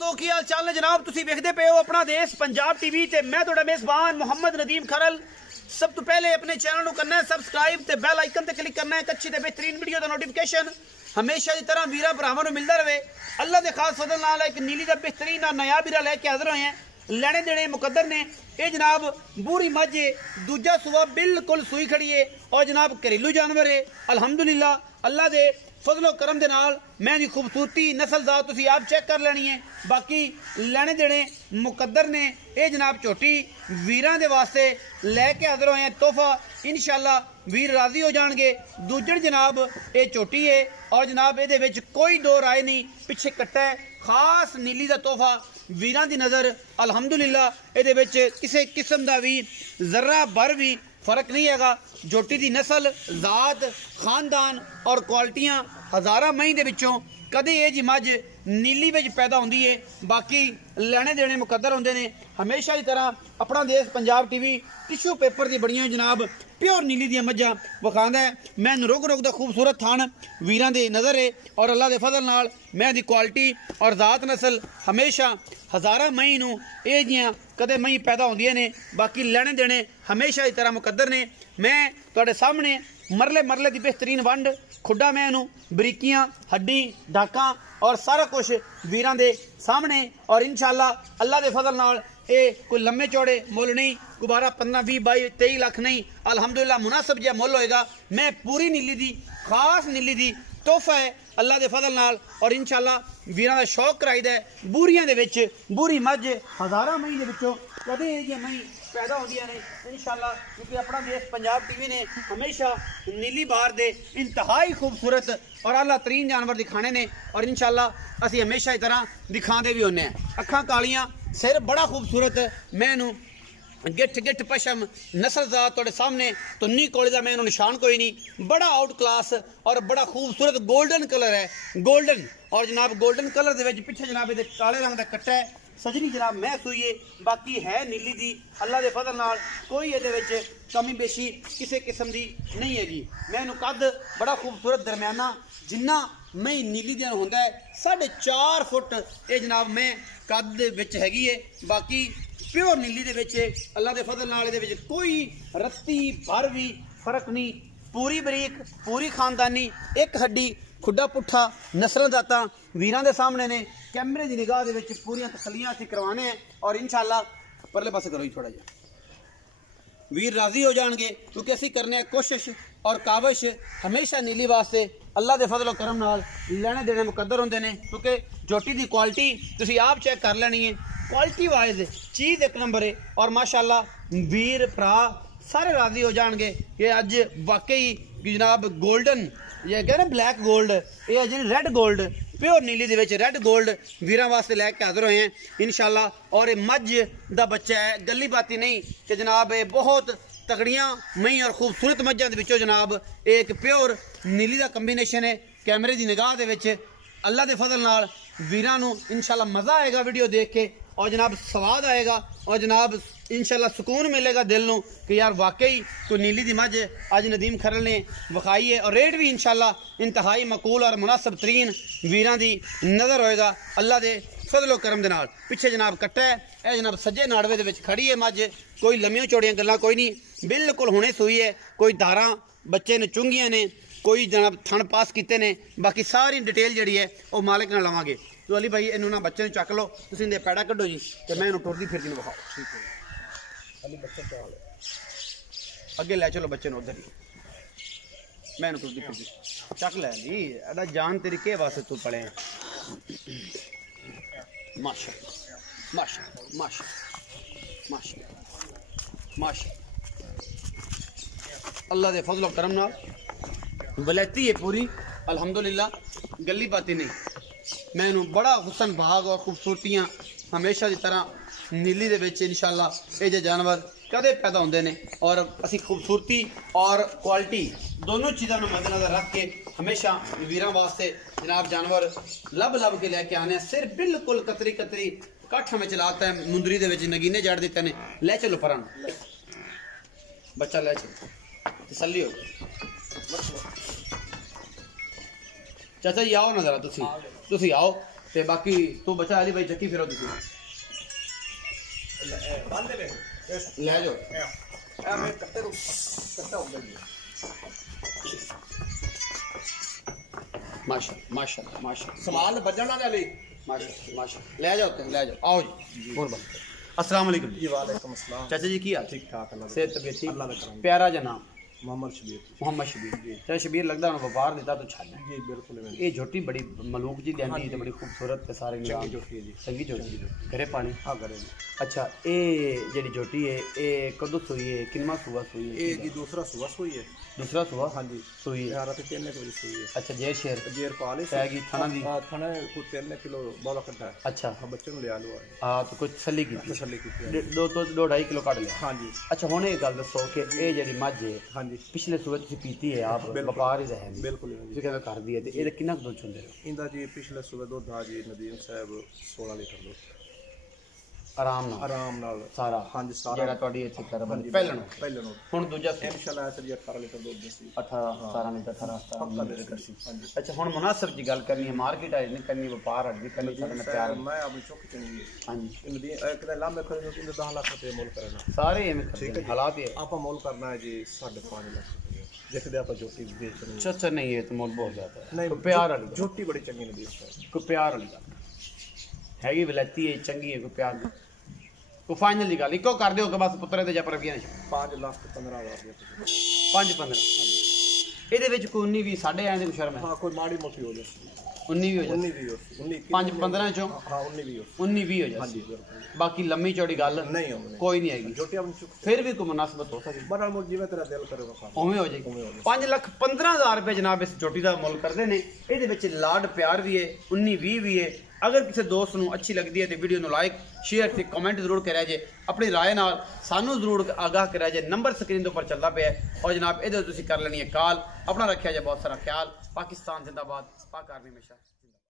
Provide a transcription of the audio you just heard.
दोस्तों की हाल चाल ने जनाब तुसी वेखदे पे हो अपना देश पंजाब टीवी ते मैं तुहाडा मेज़बान मोहम्मद नदीम खरल। सब तो पहले अपने चैनल को करना है सबसक्राइब ते बेल आइकन ते क्लिक करना है एक अच्छी ते बेहतरीन वीडियो दा नोटिफिकेशन हमेशा की तरह वीरा भरावां नूं मिलदा रहे। अल्लाह दे खास फजल नाल एक नीली दा बेहतरीन नया वीरा लैके हाज़र होए हैं। लेने देने मुकद्दर ने ये जनाब बूरी मझ दूजा सुबह बिल्कुल सूई खड़ी है और जनाब घरेलू जानवर है। अल्हम्दुलिल्लाह अल्लाह दे फजलो करम दे नाल मैं दी खूबसूरती नस्लदार तुसी आप चेक कर लेनी है। बाकी लेने देने मुकद्दर ने ये जनाब झोटी वीरां दे वास्ते लैके हाज़र होए हैं तोहफा। इंशाअल्लाह वीर राजी हो जाएंगे। दूजड़ जनाब ये झोटी है और जनाब ये कोई दो राय नहीं पिछे कट्टा है खास नीली का तोहफा वीरां दी नज़र। अल्हम्दुलिल्लाह ये किसी किस्म का भी जर्रा भर भी फर्क नहीं हैगा। झोटी की नस्ल जात खानदान और क्वालिटियां हज़ारा मई दे विचों कदे ये जी मझ नीली विच पैदा होंदी है। बाकी लेने देने मुकद्दर होंदे ने हमेशा की तरह अपना देश पंजाब टीवी टिशू पेपर की बड़ियां जनाब प्योर नीली दी मझां विखांदा है। मैं रुक रुक दा खूबसूरत थान वीरां दे नज़र है और अल्लाह दे फजल नाल मैं दी क्वालिटी और जात नस्ल हमेशा हज़ारा मई नूं ये जियां कदे मई पैदा होंदियां ने। बाकी लेने देने हमेशा की तरह मुकद्दर ने। मैं तुहाडे सामने मरले मरले दी बेहतरीन वंड खुड्डा मैनू बरीकियां हड्डी डाका और सारा कुछ वीरां दे सामने और इंशाअल्लाह अल्लाह दे फजल नाल ये कोई लम्बे चौड़े मुल नहीं गुबारा 15 20 22 23 लाख नहीं अल्हम्दुलिल्लाह मुनासिब जिहा मुल होएगा। मैं पूरी नीली दी खास नीली दी तोहफा है अल्लाह दे फजल नाल और इंशाअल्लाह वीरां दा शौक कराईदा है। बूरियां दे विच बूरी मझ हज़ारा मई दे विचों कदे ये मई पैदा होंदियां ने इंशाअल्लाह क्योंकि अपना देश पंजाब टीवी ने हमेशा नीली बार दे इंतहाई खूबसूरत और आला तरीन जानवर दिखाने ने और इंशाअल्लाह असी हमेशा की तरह दिखाते भी होने। अखां कालियां सिर बड़ा खूबसूरत मैनू गिठ गिठ पशम नस्लजात तुहाडे सामने तुन्नी कोले दा मैनू निशान कोई नहीं बड़ा आउट क्लास और बड़ा खूबसूरत गोल्डन कलर है गोल्डन और जनाब गोल्डन कलर दे विच पिछे जनाब ये काले रंग का कट्टा है सजनी जनाब मैं सुई है। बाकी है नीली दी अल्लाह दे फजल नाल कोई ये कमी बेशी किसी किस्म की नहीं हैगी। मैनू कद बड़ा खूबसूरत दरम्याना जिन्ना मैं नीली दिन होंदा है 4.5 फुट ये जनाब मैं कद दे विच हैगी है। बाकी प्योर नीली दे विच अल्लाह दे फजल नाल दे विच कोई रत्ती भर भी फर्क नहीं पूरी बरीक पूरी खानदानी एक हड्डी खुड्डा पुट्ठा नस्ल दाता वीरां दे सामने ने कैमरे की निगाह दे विच पूरियां तसलियां असीं करवाने हैं और इंशाअल्लाह परले पासे करो जी थोड़ा जिहा वीर राजी हो जाएंगे क्योंकि असीं करने कोशिश और काविश हमेशा नीली वास्ते अल्लाह दे फजलो करम नाल लेने देने मुकद्दर होंदे ने क्योंकि झोटी की क्वालिटी तुसीं आप चेक कर लैनी है क्वालिटी वाइज चीज़ एक नंबर है और माशाअल्लाह वीर भरा सारे राजी हो जाएंगे कि अज वाकई जनाब गोल्डन ये कह रहे ब्लैक गोल्ड ये अज रैड गोल्ड प्योर नीली दे विच रैड गोल्ड वीरां वास्ते लैके हाज़र होए हैं इंशाअल्लाह। और ये मझ दा बच्चा है गली बाती नहीं कि जनाब ये बहुत तगड़ियां मई और खूबसूरत मझां दे विचों जनाब एक प्योर नीली दा कंबीनेशन है। कैमरे की निगाह दे विच अल्लाह दे फजल नाल वीरां नूं इंशाअल्लाह मज़ा आएगा वीडियो देख के और जनाब स्वाद आएगा और जनाब इंशाअल्लाह सुकून मिलेगा दिल नूं कि यार वाकई तो नीली दी मझ अज नदीम खरल ने विखाई है और रेट भी इंशाअल्लाह इंतहाई मकूल और मुनासिब तरीन वीरां दी नज़र होएगा अल्लाह दे फजलो करम दे नाल। पिछे जनाब कट्टा है यह जनाब सज्जे नाड़वे दे विच खड़ी है मझ कोई लम्मियां चौड़ियां गल्लां कोई नहीं बिल्कुल हुणे सूई है कोई धारां बच्चे ने चुंगियां ने कोई जनाब थण पास किते ने। बाकी सारी डिटेल जिहड़ी है वह मालिक नाल लवांगे। तो अली भाई इन्हू ना बच्चे ने चक लो तुसीं इहदे पैड़ा कड्डो जी तो मैं इन्हू टुरदी फिरदी विखाओ ठीक है अली बच्चे क्या हाल है अगे लै चलो बच्चे उधर ही मैं इन्हू टुरदी फिरदी चक लै जी अदा जान तेरी के वास्ते तू पड़े हैं माशा माशा माशा माशा माशा अल्लाह दे फजलो करम नाल वलैती है पूरी अल्हम्दुलिल्लाह गली बाती नहीं। मैनू बड़ा हुसन भाग और खूबसूरतियाँ हमेशा की तरह नीली दे विच इंशाअल्लाह ये जानवर कदे पैदा होंदे ने और असी खूबसूरती और क्वालिटी दोनों चीज़ों को मद्देनज़र रख के हमेशा वीरां वास्ते जनाब जानवर लब लब के लैके आने। सिर बिल्कुल कतरी कतरी कठ में चलाता है मुंदरी दे विच नगीने जड़ देते हैं। लै चलो परान बच्चा लै चलो तसल्ली हो चाचा जी आओ ना जरा तुसी आओ ਤੇ ਬਾਕੀ ਤੂੰ ਬਚਾ ਅਲੀ ਭਾਈ ਚੱਕੀ ਫਿਰੋ ਤੁਸੀਂ ਲੈ ਜਾਓ मैं कट्टे कट्टा हो गया माशाअल्लाह माशाअल्लाह माशाअल्लाह सवाल बजना दे अली माशाअल्लाह माशाअल्लाह ले जाओ ले जाओ आओ जी कुर्बान अस्सलाम वालेकुम जी वालेकुम अस्सलाम चाचा जी की हाल ठीक ठाक अल्लाह सेहत तबीयत ठीक अल्लाह दा करम प्यारा जना मोहम्मद शबीर मोहम्मद शबीर जी ते शबीर लगदा हुन व्यापार देता तो छल जी बिल्कुल ये झोटी बड़ी मलूक जी लेंदी ते बड़ी खूबसूरत ते सारे निजाम झोटी है जी संगी झोटी घरे पानी हां करे अच्छा ये जेडी झोटी है ये कदों सुई है किनमा सुआ सुई है ये जी दूसरा सुबह सोई है दूसरा सुआ हां जी सुई है 11 से 3 बजे सोई है अच्छा जेर शेर जेर पाले पैगी थाना दी हां थाना को 3 किलो बौला कट्टा है अच्छा हां बच्चे ਨੂੰ ਲਿਆ ਲੋ हां तो कुछ तसल्ली की तसल्ली की दो तो 2.5 किलो काट लिया हां जी अच्छा हुन ये गल दसो कि ये जेडी मझ है हां जी पिछले सूबे तुसी पीती है आप व्यापार ही रहे बिल्कुल ਤੁਸੀਂ ਕਹਿੰਦੇ ਕਰਦੀ ਹੈ ਤੇ ਇਹਦਾ ਕਿੰਨਾ ਕੁ ਦੁੱਧ ਚੁੰਦੇ ਹੋ इंदा जी पिछले सुबह दुध आ जी नदीम साहब 16 लीटर दुध ਆਰਾਮ ਨਾਲ सारा ਸਾਰਾ हां जी सारा ਜਿਹੜਾ ਤੁਹਾਡੀ ਇੱਥੇ ਕਰਮ ਪਹਿਲਾਂ ਨੂੰ ਹੁਣ ਦੂਜਾ इंशाल्लाह सर जी 18 लीटर दुध दसी 18 17 ਲੀਟਰ 18 पक्का दे करसी हां जी ਅੱਛਾ ਹੁਣ ਮੁਨਾਸਬ ਜੀ ਗੱਲ ਕਰਨੀ ਹੈ ਮਾਰਕੀਟ ਵਾਲੀ ਨਹੀਂ ਕਰਨੀ ਵਪਾਰ ਵਾਲੀ ਨਹੀਂ ਕਰਨੀ ਸਾਡੇ ਨਾਲ ਪਿਆਰ मैं अपनी चौक चंगी ਹਾਂਜੀ नदी एक लामे खरीद नो 10 लाख रुपए मोल करना ਸਾਰੇ ਐਵੇਂ ਕਰਦੇ ਨੇ ਹਾਲਾਤ ਇਹ आप मोल करना है जी 5.5 लाख रुपए देखते आप जोटी बेचनी ਅੱਛਾ ਨਹੀਂ ਇਹ ਤਾਂ ਮੁੱਲ ਬਹੁਤ ਜ਼ਿਆਦਾ ਹੈ नहीं ਕੋਈ ਪਿਆਰ ਵਾਲੀ जोटी बड़ी चंगी नदी है ਕੋਈ ਪਿਆਰ ਵਾਲੀ ਗੱਲ ਹੈਗੀ ਵਲੈਤੀ ਹੈ ਚੰਗੀ ਹੈ ਕੋਈ ਪਿਆਰ ਦੀ ਕੋਈ ਫਾਈਨਲ ਦੀ ਗੱਲ ਇੱਕੋ ਕਰ ਦਿਓ ਕਿ ਬਸ ਪੁੱਤਰੇ ਤੇ ਜਪਰ ਵੀ 5 लाख 15 हज़ार रुपए 5 15 ਇਹਦੇ ਵਿੱਚ ਕੋਈ 19 20 ਸਾਡੇ ਆਏ ਦੀ ਸ਼ਰਮ ਹੈ हाँ कोई माड़ी मोटी हो जाए 19 ਵੀ ਹੋ ਜਾ 19 भी हो 19 5 15 ਚੋਂ हाँ 19 भी हो 19 20 ਹੋ ਜਾ हाँ जी बिल्कुल ਬਾਕੀ ਲੰਮੀ ਚੌੜੀ ਗੱਲ नहीं होने ਕੋਈ ਨਹੀਂ ਹੈਗੀ जोटी अपनी चुक ਫਿਰ ਵੀ ਕੋਈ ਮੁਨਾਸਬਤ ਹੋ ਸਕਦੀ बड़ा मुझ जिਵੇਂ तेरा दिल करे वखा ਉਵੇਂ ਹੋ ਜਾਏਗੀ 5,15,000 ਰੁਪਏ ਜਨਾਬ ਇਸ ਚੋਟੀ ਦਾ ਮੁੱਲ ਕਰਦੇ ਨੇ ਇਹਦੇ ਵਿੱਚ ਲਾਡ ਪਿਆਰ ਵੀ ਹੈ 19 20 ਵੀ ਹੈ ਅਗਰ ਕਿਸੇ ਦੋਸਤ ਨੂੰ ਅੱਛੀ ਲੱਗਦੀ ਹੈ ਤੇ ਵੀਡੀਓ ਨੂੰ ਲਾਈਕ ਸ਼ੇਅਰ ਤੇ ਕਮੈਂਟ ਜ਼ਰੂਰ ਕਰਿਆ ਜੇ ਆਪਣੀ رائے ਨਾਲ ਸਾਨੂੰ ਜ਼ਰੂਰ ਆਗਾਹ ਕਰਿਆ ਜੇ ਨੰਬਰ ਸਕਰੀਨ ਦੇ ਉੱਪਰ ਚੱਲਦਾ ਪਿਆ ਔਰ ਜਨਾਬ ਇਹਦੇ ਤੁਸੀਂ ਕਰ ਲੈਣੀ ਹੈ ਕਾਲ ਆਪਣਾ ਰੱਖਿਆ ਜੇ ਬਹੁਤ ਸਾਰਾ ਖਿਆਲ ਪਾਕਿਸਤਾਨ ਜ਼ਿੰਦਾਬਾਦ ਪਾਕ ਆਰਮੀ ਹਮੇਸ਼ਾ